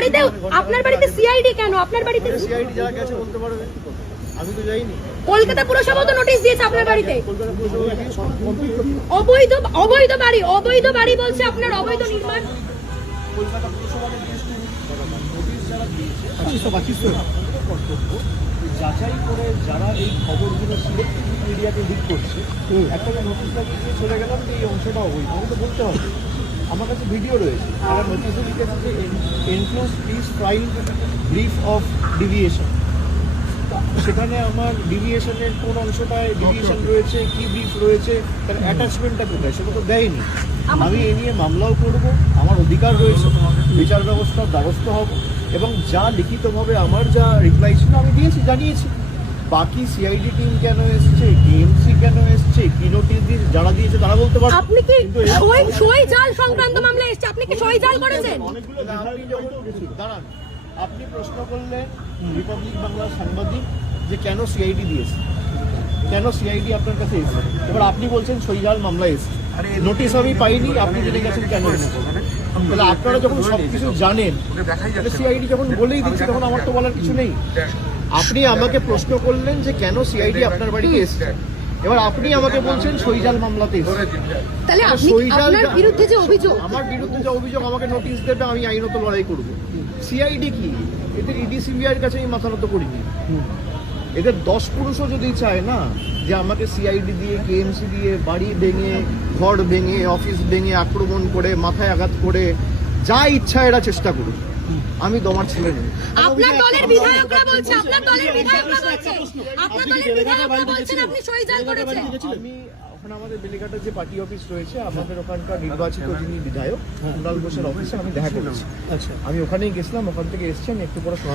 বাড়িতে সিআইডি কেন? আপনার বাড়িতে সিআইডি যারা গেছে বলতে পারবে, আমি তো যাইনি। কলকাতা পুরসভা তো নোটিশ দিয়েছে আপনার বাড়িতে। কলকাতা পুরসভা কি কমপ্লিট করতে অবৈধ বাড়ি বলছে আপনার, অবৈধ নির্মাণ। কলকাতা পুরসভা নোটিশ যারা দিয়েছে আমাদের কর্তব্য যাচাই করে যারা এই খবরগুলো সিলেক্টিভ মিডিয়াতে লিক করছে, একটা নোটিশটা দিয়ে চলে গেলাম যে এই অংশটা অবৈধ, আমাকে তো বলতে হবে। আমার কাছে ভিডিও রয়েছে, তারা নোটিশে লিখেছে যে enclose please file brief of deviation. সেখানে আমার ডিভিয়েশনের কোন অংশটায় ডিভিয়েশন রয়েছে, কি ব্রিফ রয়েছে, তার অ্যাটাচমেন্টটা কোথায়, সেটা তো দেয়নি। আমি এ নিয়ে মামলাও করব, আমার অধিকার রয়েছে, বিচার ব্যবস্থার দ্বারস্থ হব এবং যা লিখিতভাবে আমার যা রিপ্লাই ছিল আমি দিয়েছি, জানিয়েছি। বাকি সিআইডি টিম কেন এসছে, টিএমসি কেন এসছে, কি নোটিশ দিয়ে যারা দিয়েছে তারা বলতে পারবে। আপনি কি সই জাল সংক্রান্ত মামলা এসছে, আপনি কি সই জাল করেছেন? অনেকগুলো দাঁড়ান, আপনি প্রশ্ন করলেন রিপাবলিক বাংলার সাংবাদিক যে কেন সিআইডি দিয়েছে, কেন সিআইডি আপনার কাছে এসেছে। এবার আপনি বলছেন সইজাল মামলা এসেছে, নোটিশ আমি পাইনি, আপনি জেনে গেছেন কেন এসেছে। তাহলে আপনারা যখন সবকিছু জানেন, সিআইডি যখন বলেই দিচ্ছে তখন আমার তো বলার কিছু নেই। আপনি আমাকে প্রশ্ন করলেন যে কেন সিআইডি আপনার বাড়িতে এসেছে, এবার আপনি আমাকে বলছেন সইজাল মামলাতে এসেছে। তাহলে আপনার বিরুদ্ধে যে অভিযোগ, আমার বিরুদ্ধে যে অভিযোগ, আমাকে নোটিশ দেবে, আমি আইনত লড়াই করব। সিআইডি কি, এদের ইডি সিবিআই এর কাছে আমি মাথা নত করিনি। এদের 10 পুরুষও যদি চায় না যে আমাকে সিআইডি দিয়ে, কেএমসি দিয়ে বাড়ি ভেঙে, ঘর ভেঙে, অফিস ভেঙে, আক্রমণ করে, মাথায় আঘাত করে, যা ইচ্ছা এরা চেষ্টা করুক, আমি দমার ছেলে নেই। আপনার দলের বিধায়করা বলছে, আপনার দলের বিধায়করা বলছেন আপনি সই জাল করেছেন। আমি ওখানে আমাদের বেলেঘাটার যে পার্টি অফিস রয়েছে, আমাদের ওখানকার নির্বাচিত যিনি বিধায়ক কুণাল ঘোষের অফিসে আমি দেখা করেছি। আমি ওখানেই গেছিলাম, ওখান থেকে এসেছি, আমি একটু পরে শোনা।